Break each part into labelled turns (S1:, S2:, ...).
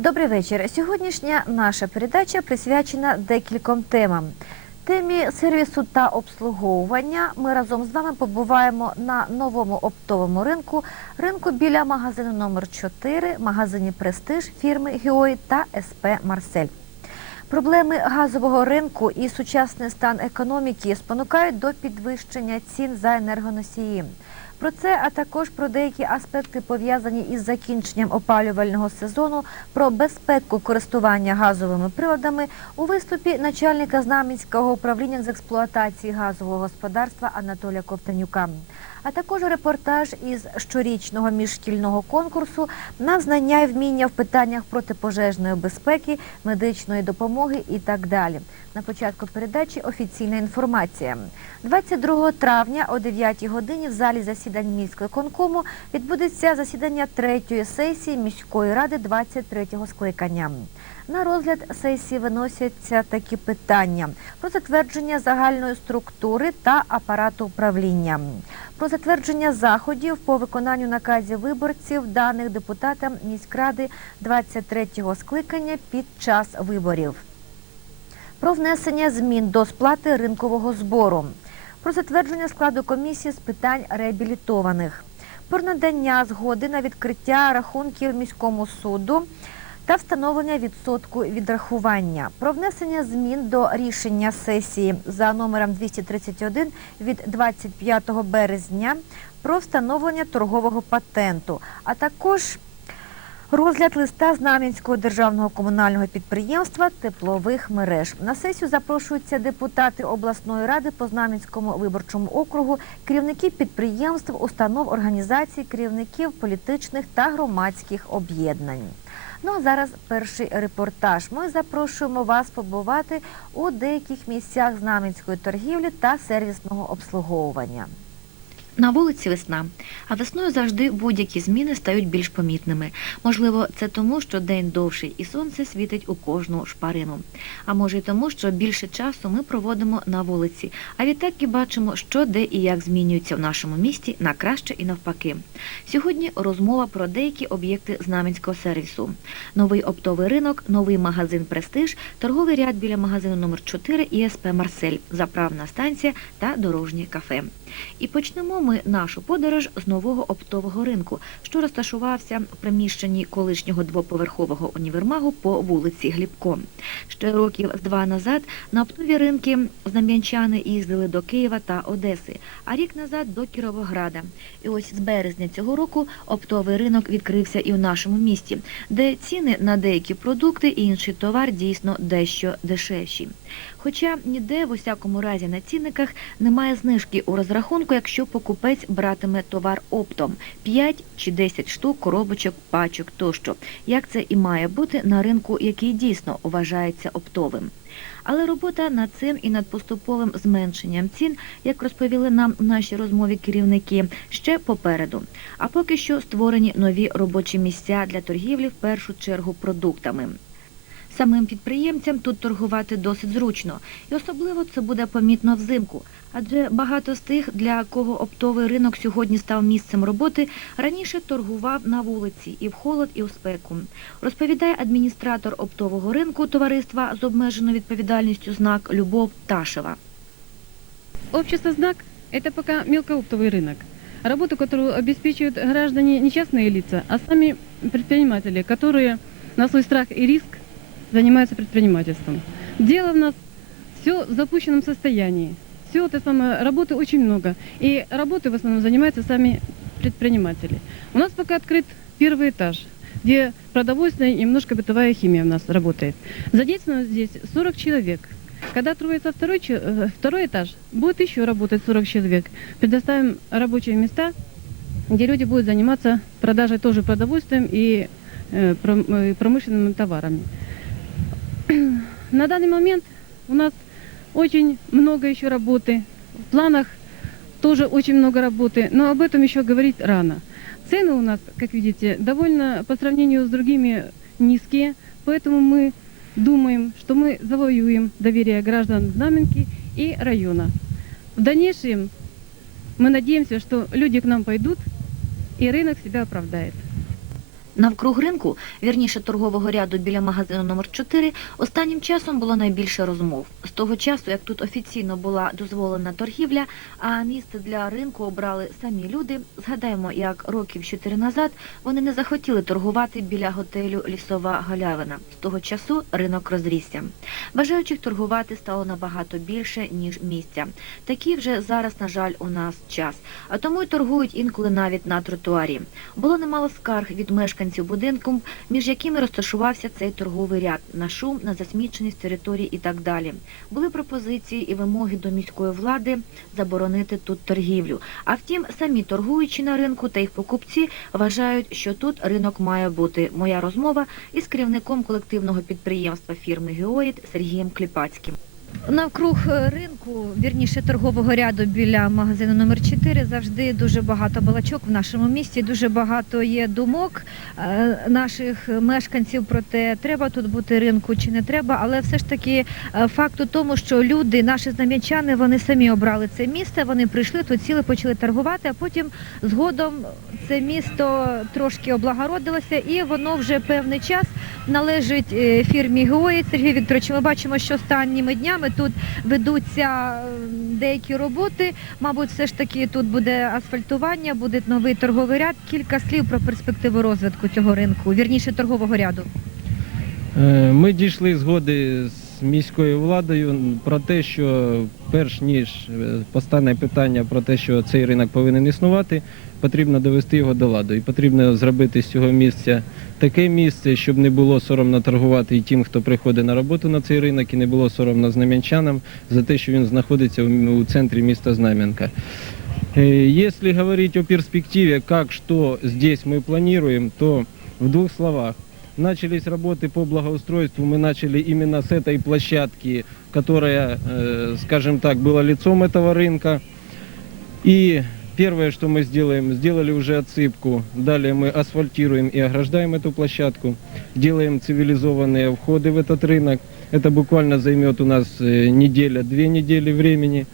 S1: Добрий вечір. Сьогоднішня наша передача присвячена декільком темам. Темі сервісу та обслуговування ми разом з вами побуваємо на новому оптовому ринку, ринку біля магазину номер 4 магазині Престиж фірми Гіой та СП Марсель. Проблеми газового ринку і сучасний стан економіки спонукають до підвищення цін за енергоносії. Про це, а також про деякі аспекти пов'язані із закінченням опалювального сезону, про безпеку користування газовими приладами у виступі начальника Знам'янського управління з експлуатації газового господарства Анатолія Ковтанюка, а також репортаж із щорічного міжшкільного конкурсу на знання і вміння в питаннях протипожежної безпеки, медичної допомоги і так далі. На початку передачі офіційна інформація. 22 травня о 9 годині в залі засідань міського конкому відбудеться засідання третьої сесії міської ради 23-го скликання. На розгляд сесії виносяться такі питання про затвердження загальної структури та апарату управління, про затвердження заходів по виконанню наказів виборців, даних депутатам міськради 23-го скликання під час виборів про внесення змін до сплати ринкового збору, про затвердження складу комісії з питань реабілітованих, про надання згоди на відкриття рахунків міському суду та встановлення відсотку відрахування, про внесення змін до рішення сесії за номером 231 від 25 березня про встановлення торгового патенту, а також Розгляд листа Знам'янського державного комунального підприємства теплових мереж. На сесію запрошуються депутати обласної ради по Знам'янському виборчому округу, керівники підприємств, установ, організацій, керівників політичних та громадських об'єднань. Ну а зараз перший репортаж. Ми запрошуємо вас побувати у деяких місцях знам'янської торгівлі та сервісного обслуговування.
S2: На вулиці весна, а весною завжди будь-які зміни стають більш помітними. Можливо, це тому, що день довший і сонце світить у кожну шпарину. А може й тому, що більше часу ми проводимо на вулиці, а відтак і бачимо, що де і як змінюється в нашому місті на краще і навпаки. Сьогодні розмова про деякі об'єкти знам'янського сервісу: новий оптовий ринок, новий магазин Престиж, торговий ряд біля магазину номер 4 і СП Марсель, заправна станція та дорожнє кафе. І почнемо ми нашу подорож з нового оптового ринку, що розташувався в приміщенні колишнього двоповерхового універмагу по вулиці Глібко. Ще років два назад на оптові ринки знам'янчани їздили до Києва та Одеси, а рік назад до Кіровограда. І ось з березня цього року оптовий ринок відкрився і в нашому місті, де ціни на деякі продукти і інший товар дійсно дещо дешевші. Хоча ніде в усякому разі на цінниках немає знижки у розрахунку, якщо покупець братиме товар оптом 5 чи 10 штук, коробочок, пачок тощо, як це і має бути на ринку, який дійсно вважається оптовим. Але робота над цим і над поступовим зменшенням цін, як розповіли нам в нашій розмові керівники, ще попереду. А поки що створені нові робочі місця для торгівлі в першу чергу продуктами. Самим підприємцям тут торгувати досить зручно, і особливо це буде помітно взимку. Адже багато з тих, для кого оптовий ринок сьогодні став місцем роботи, раніше торгував на вулиці і в холод, і в спеку. Розповідає адміністратор оптового ринку товариства з обмеженою відповідальністю знак Любов Ташева.
S3: Общество «Знак» – это пока мелкооптовый рынок. Работу, которую обеспечивают граждане не частные лица, а сами предприниматели, которые на свой страх и риск занимаются предпринимательством. Дело у нас все в запущенном состоянии. Все это самое, работы очень много. И работы в основном занимаются сами предприниматели. У нас пока открыт первый этаж, где продовольственная и немножко бытовая химия у нас работает. Задействовано здесь 40 человек. Когда откроется второй, э, второй этаж, будет еще работать 40 человек. Предоставим рабочие места, где люди будут заниматься продажей тоже продовольствием и э, э, промышленными товарами. На данный момент у нас очень много еще работы. В планах тоже очень много работы, но об этом еще говорить рано. Цены у нас, как видите, довольно по сравнению с другими низкие, поэтому мы думаем, что мы завоюем доверие граждан Знаменки и района. В дальнейшем мы надеемся, что люди к нам пойдут и рынок себя оправдает.
S2: Навкруг ринку, вірніше торгового ряду біля магазину номер 4 останнім часом було найбільше розмов. З того часу, як тут офіційно була дозволена торгівля, а місце для ринку обрали самі люди. Згадаємо, як років 4 назад вони не захотіли торгувати біля готелю Лісова Галявина. З того часу ринок розрісся. Бажаючих торгувати стало набагато більше, ніж місця. Такий вже зараз, на жаль, у нас час. А тому й торгують інколи навіть на тротуарі. Було немало скарг від мешканців будинку, між якими розташувався цей торговий ряд на шум, на засміченість території і так далі. Були пропозиції і вимоги до міської влади заборонити тут торгівлю. А втім, самі торгуючі на ринку та їх покупці вважають, що тут ринок має бути. Моя розмова із керівником колективного підприємства фірми Геоїд Сергієм Кліпацьким.
S1: Навкруг е, ринку, вірніше торгового ряду біля магазину номер 4 завжди дуже багато балачок в нашому місті. Дуже багато є думок е, наших мешканців про те, треба тут бути ринку чи не треба. Але все ж таки е, факт у тому, що люди, наші знам'янчани, вони самі обрали це місце. Вони прийшли тут, сіли, почали торгувати, а потім згодом це місто трошки облагородилося, і воно вже певний час належить фірмі Геоїд. Сергій Вікторович, ми бачимо, що останніми днями тут ведуться е, деякі роботи. Мабуть, все ж таки тут буде асфальтування, буде новий торговий ряд. Кілька слів про перспективу розвитку цього ринку, вірніше торгового ряду.
S4: Е, Ми дійшли згоди з міською владою про те, що перш ніж е, постане питання про те, що цей ринок повинен існувати, потрібно довести його до ладу. І потрібно зробити з цього місця таке місце, щоб не було соромно торгувати і тим, хто приходить на роботу на цей ринок, і не було соромно знам'янчанам за те, що він знаходиться у- центрі міста Знам'янка. Э, Если говорить о перспективе, как что здесь мы планируем, то в двух словах Начались работы по благоустройству, мы начали именно с этой площадки, которая, э, скажем так, была лицом этого рынка. И первое, что мы сделаем, сделали уже отсыпку, далее мы асфальтируем и ограждаем эту площадку, делаем цивилизованные входы в этот рынок. Это буквально займет у нас э, неделя, две недели времени.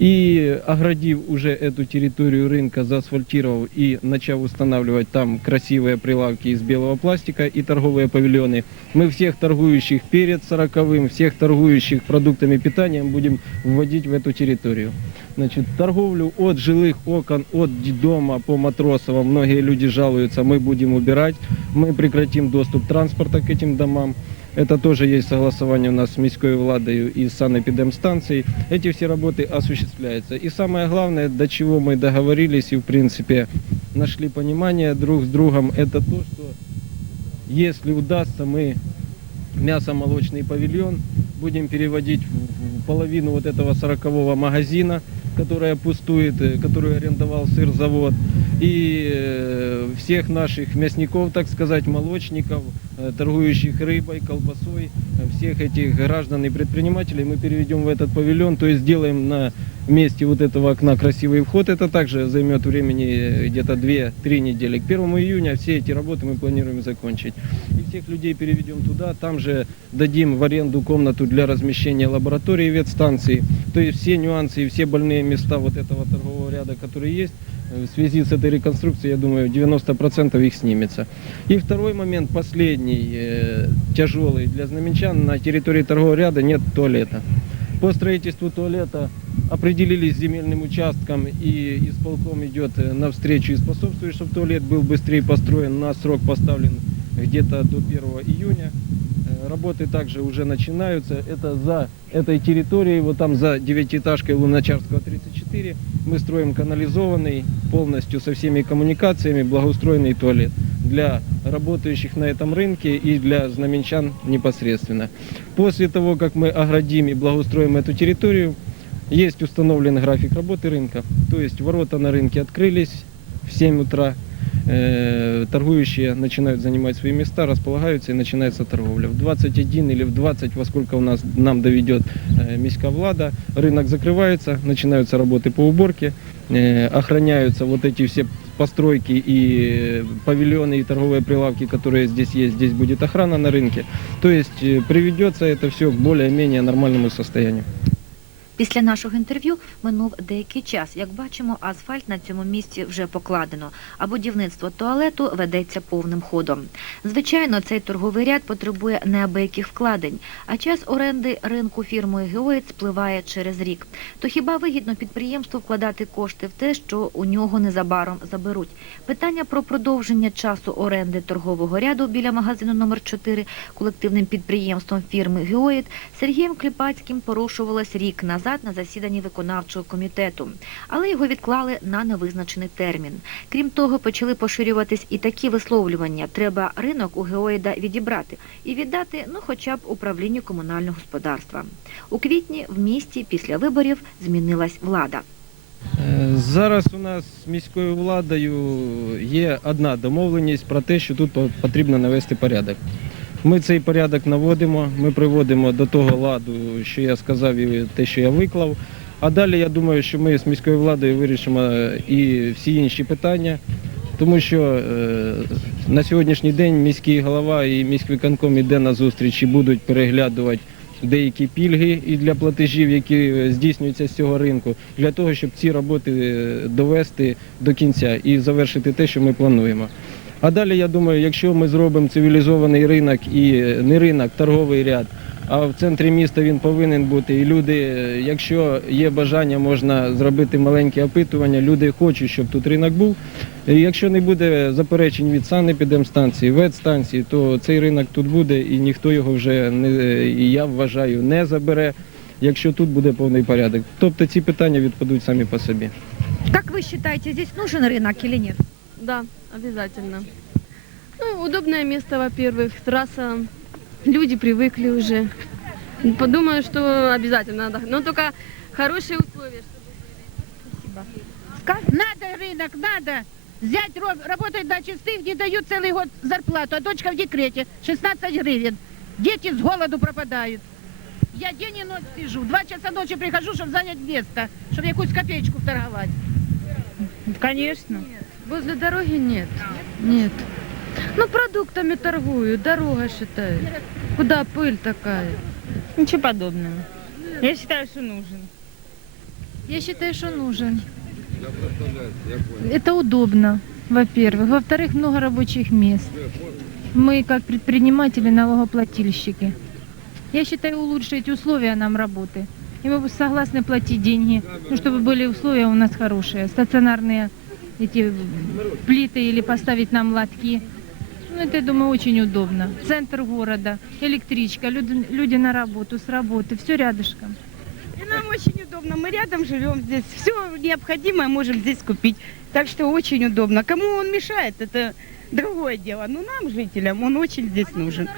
S4: И оградив уже эту территорию рынка, заасфальтировав и начав устанавливать там красивые прилавки из белого пластика и торговые павильоны, мы всех торгующих перед сороковым, всех торгующих продуктами питания будем вводить в эту территорию. Значит, торговлю от жилых окон, от дома по Матросово, многие люди жалуются, мы будем убирать, мы прекратим доступ транспорта к этим домам. Это тоже есть согласование у нас с міською владою и с санэпидемстанцией. Эти все работы осуществляются. И самое главное, до чего мы договорились и, в принципе, нашли понимание друг с другом, это то, что если удастся, мы мясо-молочный павильон будем переводить в в половину вот этого сорокового магазина, которая пустует, э, которую арендовал сырзавод, и э, всех наших мясников, так сказать, молочников, э, торгующих рыбой, колбасой, э, всех этих граждан и предпринимателей мы переведем в этот павильон, то есть сделаем на месте вот этого окна красивый вход. Это также займет времени э, где-то 2-3 недели. К 1 июня все эти работы мы планируем закончить. И всех людей переведем туда, там же дадим в аренду комнату для размещения лаборатории ветстанции. То есть все нюансы и все больные места вот этого торгового ряда, которые есть, э, в связи с этой реконструкцией, я думаю, 90% их снимется. И второй момент, последний, э, тяжелый для знаменчан, на территории торгового ряда нет туалета. По строительству туалета определились с земельным участком и исполком идет э, навстречу и способствует, чтобы туалет был быстрее построен, на срок поставлен где-то до 1 июня. Э, Работы также уже начинаются. Это за этой территорией, вот там за девятиэтажкой Луначарского 34, мы строим канализованный, полностью со всеми коммуникациями, благоустроенный туалет для работающих на этом рынке и для знаменчан непосредственно. После того, как мы оградим и благоустроим эту территорию, есть установлен график работы рынка. То есть ворота на рынке открылись в 7 утра, э, торгующие начинают занимать свои места, располагаются и начинается торговля. В 21 или в 20, во сколько у нас нам доведет э, міська влада, рынок закрывается, начинаются работы по уборке, э, охраняются вот эти все постройки и э, павильоны и торговые прилавки, которые здесь есть, здесь будет охрана на рынке. То есть э, приведется это все к более-менее нормальному состоянию.
S2: Після нашого інтерв'ю минув деякий час. Як бачимо, асфальт на цьому місці вже покладено, а будівництво туалету ведеться повним ходом. Звичайно, цей торговий ряд потребує неабияких вкладень, а час оренди ринку фірмою Геоїд спливає через рік. То хіба вигідно підприємству вкладати кошти в те, що у нього незабаром заберуть? Питання про продовження часу оренди торгового ряду біля магазину номер 4 колективним підприємством фірми Геоїд Сергієм Кліпацьким порушувалось рік назад на засіданні виконавчого комітету, але його відклали на невизначений термін. Крім того, почали поширюватись і такі висловлювання: треба ринок у Геоїда відібрати і віддати, ну хоча б управлінню комунального господарства. У квітні в місті після виборів змінилась влада.
S4: Е, Зараз у нас з міською владою є одна домовленість про те, що тут по- потрібно навести порядок. Ми цей порядок наводимо, ми приводимо до того ладу, що я сказав і те, що я виклав. А далі я думаю, що ми з міською владою вирішимо і всі інші питання, тому що е, на сьогоднішній день міський голова і міськвиконком іде на зустріч і будуть переглядувати деякі пільги і для платежів, які здійснюються з цього ринку, для того, щоб ці роботи е, довести до кінця і завершити те, що ми плануємо. А далі, я думаю, якщо ми зробимо цивілізований ринок і е, не ринок, торговий ряд, а в центрі міста він повинен бути. І люди, е, якщо є бажання, можна зробити маленьке опитування. Люди хочуть, щоб тут ринок був. І якщо не буде заперечень від санепідемстанції, ветстанції, то цей ринок тут буде і ніхто його вже не і я вважаю не забере, якщо тут буде повний порядок. Тобто ці питання відпадуть самі по собі.
S1: Как вы считаете, здесь нужен рынок или нет?
S3: Да, обязательно. Ну, удобное место, во-первых, трасса, люди привыкли уже. Подумаю, что обязательно надо. Но только хорошие условия.
S5: Надо рынок, надо. Взять, роб- работать на чистых, не дают целый год зарплату, а дочка в декрете, 16 гривен. Дети с голоду пропадают. Я день и ночь сижу, два часа ночи прихожу, чтобы занять место, чтобы якусь копеечку торговать.
S6: Конечно. Возле дороги нет. Нет. Ну, продуктами торгую, дорога считаю. Куда пыль такая?
S7: Ничего подобного. Я считаю, что нужен.
S6: Я считаю, что нужен. Это удобно, во-первых. Во-вторых, много рабочих мест. Мы, как предприниматели, налогоплательщики. Я считаю, улучшить условия нам работы. И мы согласны платить деньги, ну, чтобы были условия у нас хорошие. Стационарные эти плиты или поставить нам лотки. Ну, это, я думаю, очень удобно. Центр города, электричка, люди, люди на работу, с работы, все рядышком.
S7: И нам очень удобно. Мы рядом живем здесь. Все необходимое можем здесь купить. Так что очень удобно. Кому он мешает, это другое дело. Но нам, жителям, он очень здесь нужен.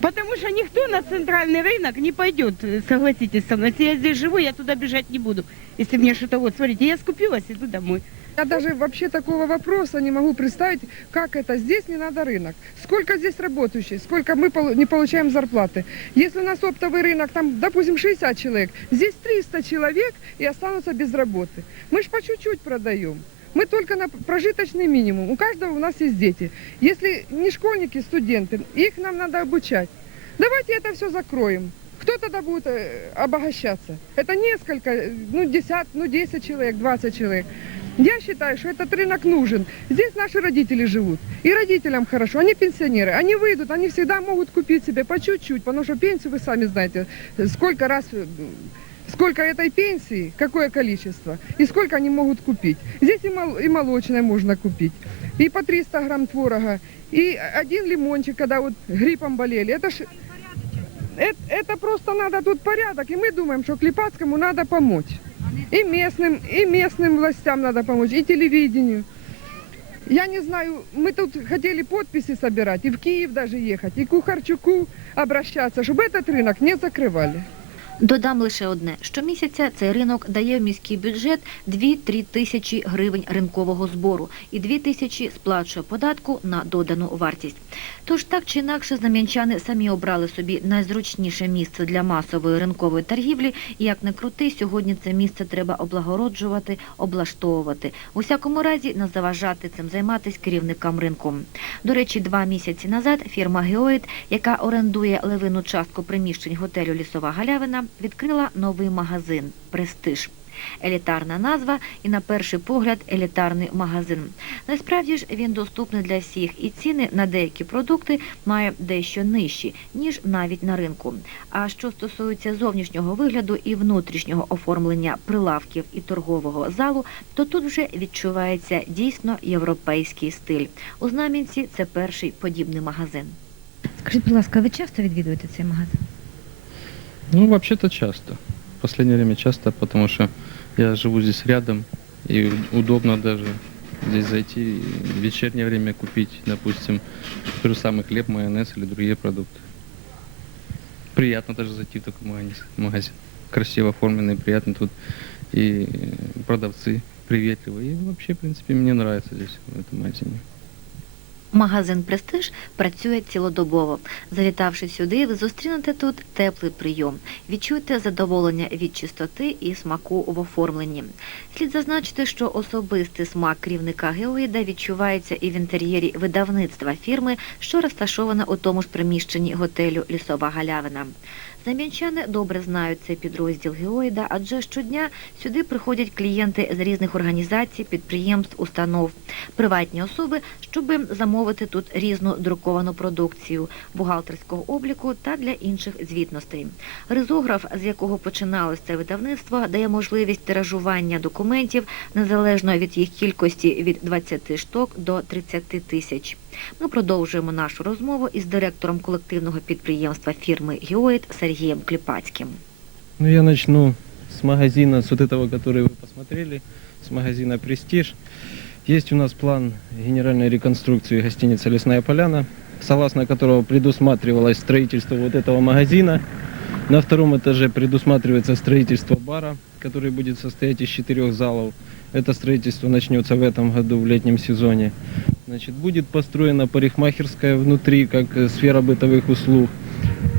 S7: Потому что никто на центральный рынок не пойдет, согласитесь со мной. Если я здесь живу, я туда бежать не буду. Если мне что-то вот, смотрите, я скупилась, иду домой.
S8: Я даже вообще такого вопроса не могу представить, как это здесь не надо рынок. Сколько здесь работающих, сколько мы не получаем зарплаты. Если у нас оптовый рынок, там, допустим, 60 человек, здесь 300 человек и останутся без работы. Мы ж по чуть-чуть продаем. Мы только на прожиточный минимум. У каждого у нас есть дети. Если не школьники, студенты, их нам надо обучать. Давайте это все закроем. Кто тогда будет э, обогащаться? Это несколько, э, ну, 10, ну, 10 человек, 20 человек. Я считаю, что этот рынок нужен. Здесь наши родители живут. И родителям хорошо. Они пенсионеры. Они выйдут, они всегда могут купить себе по чуть-чуть. Потому что пенсию, вы сами знаете, сколько раз, сколько этой пенсии, какое количество. И сколько они могут купить. Здесь и молочное можно купить. И по 300 грамм творога. И один лимончик, когда вот гриппом болели. Это ж это, это просто надо тут порядок, и мы думаем, что Клепацкому надо помочь. И местным, и местным властям надо помочь, и телевидению. Я не знаю, мы тут хотели подписи собирать, и в Киев даже ехать, и к Кухарчуку обращаться, чтобы этот рынок не закрывали.
S2: Додам лише одне: щомісяця цей ринок дає в міський бюджет 2-3 тисячі гривень ринкового збору і 2 тисячі сплачує податку на додану вартість. Тож так чи інакше знам'янчани самі обрали собі найзручніше місце для масової ринкової торгівлі, і як не крути, сьогодні це місце треба облагороджувати, облаштовувати. У всякому разі, не заважати цим займатися керівникам ринку. До речі, два місяці назад фірма Геоїд, яка орендує левину частку приміщень готелю Лісова Галявина, Відкрила новий магазин Престиж. Елітарна назва і на перший погляд елітарний магазин. Насправді ж він доступний для всіх і ціни на деякі продукти має дещо нижчі, ніж навіть на ринку. А що стосується зовнішнього вигляду і внутрішнього оформлення прилавків і торгового залу, то тут вже відчувається дійсно європейський стиль. У Знам'янці це перший подібний магазин.
S1: Скажіть, будь ласка, ви часто відвідуєте цей магазин?
S9: Ну, вообще-то часто. В последнее время часто, потому что я живу здесь рядом, и удобно даже здесь зайти и в вечернее время купить, допустим, тот же самый хлеб, майонез или другие продукты. Приятно даже зайти в такой магазин. Красиво оформленный, приятно тут. И продавцы приветливые. И вообще, в принципе, мне нравится здесь, в этом магазине.
S2: Магазин Престиж працює цілодобово. Завітавши сюди, ви зустрінете тут теплий прийом. Відчуйте задоволення від чистоти і смаку в оформленні. Слід зазначити, що особистий смак керівника Геоїда відчувається і в інтер'єрі видавництва фірми, що розташоване у тому ж приміщенні готелю Лісова галявина. Зам'янчани добре знають цей підрозділ Геоїда, адже щодня сюди приходять клієнти з різних організацій, підприємств, установ, приватні особи, щоб замовити тут різну друковану продукцію, бухгалтерського обліку та для інших звітностей. Ризограф, з якого починалось це видавництво, дає можливість тиражування документів незалежно від їх кількості від 20 штук до 30 тисяч. Ми продовжуємо нашу розмову із директором колективного підприємства фірми Геоїд Сергієм Кліпацьким.
S4: Ну, я начну с магазина, с вот этого, который вы посмотрели, с магазина «Престиж». Есть у нас план генеральной реконструкции гостиницы «Лесная поляна», согласно которого предусматривалось строительство вот этого магазина. На втором этаже предусматривается строительство бара, который будет состоять из четырех залов. Это строительство начнется в этом году, в летнем сезоне. Значит, будет построена парикмахерская внутри, как э, сфера бытовых услуг.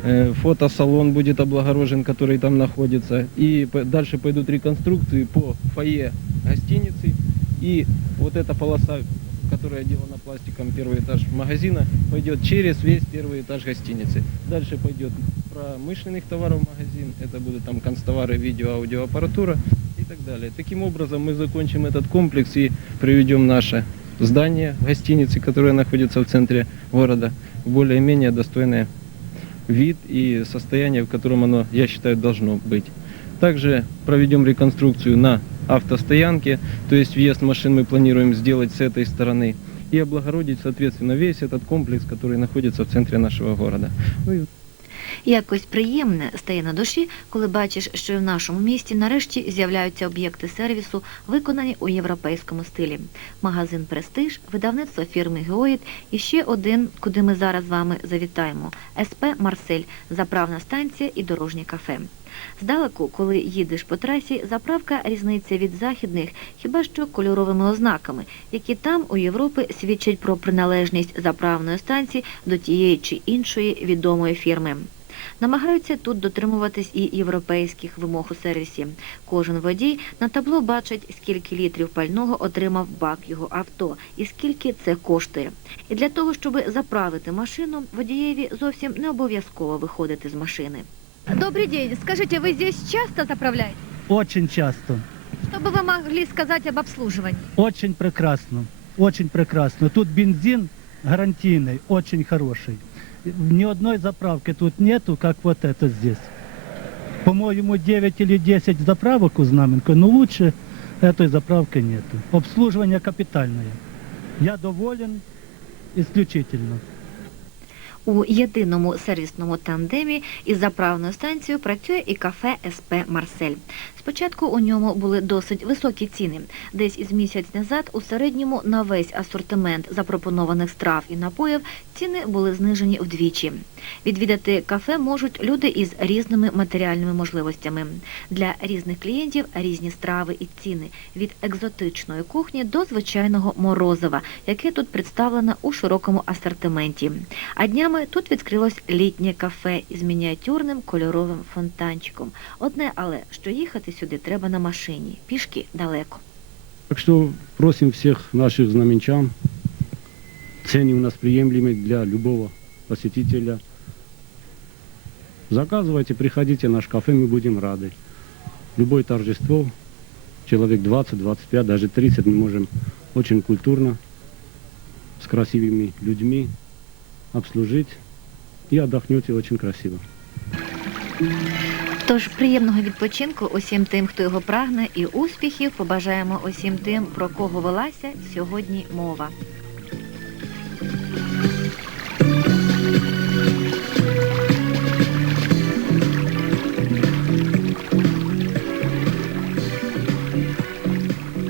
S4: Э, Фотосалон будет облагорожен, который там находится. И дальше пойдут реконструкции по фойе гостиницы. И вот эта полоса, которая отделана пластиком первый этаж магазина, пойдет через весь первый этаж гостиницы. Дальше пойдет промышленных товаров магазин. Это будут там констовары, видео, аудиоаппаратура и так далее. Таким образом мы закончим этот комплекс и приведем наше здание гостиницы, которое находится в центре города, в более-менее достойное вид и состояние, в котором оно, я считаю, должно быть. Также проведем реконструкцию на автостоянке, то есть въезд машин мы планируем сделать с этой стороны и облагородить, соответственно, весь этот комплекс, который находится в центре нашего города. Ну и
S2: Якось приємне стає на душі, коли бачиш, що в нашому місті нарешті з'являються об'єкти сервісу, виконані у європейському стилі. Магазин Престиж, видавництво фірми Геоїд і ще один, куди ми зараз з вами завітаємо СП Марсель, заправна станція і дорожнє кафе. Здалеку, коли їдеш по трасі, заправка різниця від західних, хіба що кольоровими ознаками, які там у Європі свідчать про приналежність заправної станції до тієї чи іншої відомої фірми. Намагаються тут дотримуватись і європейських вимог у сервісі. Кожен водій на табло бачить, скільки літрів пального отримав бак його авто і скільки це коштує. І для того, щоб заправити машину, водієві зовсім не обов'язково виходити з машини.
S1: Добрый день. Скажите, вы здесь часто заправляете?
S10: Очень часто.
S1: Что бы вы могли сказать об обслуживании?
S10: Очень прекрасно. Очень прекрасно. Тут бензин гарантийный, очень хороший. Ни одной заправки тут нету, как вот это здесь. По-моему, 9 или 10 заправок у Знаменко, но лучше этой заправки нету. Обслуживание капитальное. Я доволен исключительно.
S2: У єдиному сервісному тандемі із заправною станцією працює і кафе СП Марсель. Спочатку у ньому були досить високі ціни. Десь із місяць назад у середньому на весь асортимент запропонованих страв і напоїв ціни були знижені вдвічі. Відвідати кафе можуть люди із різними матеріальними можливостями. Для різних клієнтів різні страви і ціни від екзотичної кухні до звичайного морозива, яке тут представлено у широкому асортименті. А днями тут відкрилось літнє кафе із мініатюрним кольоровим фонтанчиком. Одне але, що їхати сюди треба на машині, пішки далеко.
S11: Так что просим всех наших знаменчан, цены у нас приемлемы для любого посетителя. Заказывайте, приходите в наш кафе, мы будем рады. Любое торжество, человек 20, 25, даже 30 мы можем очень культурно, с красивыми людьми обслужить и отдохнете очень красиво.
S2: Тож приємного відпочинку усім тим, хто його прагне, і успіхів побажаємо усім тим, про кого велася сьогодні мова.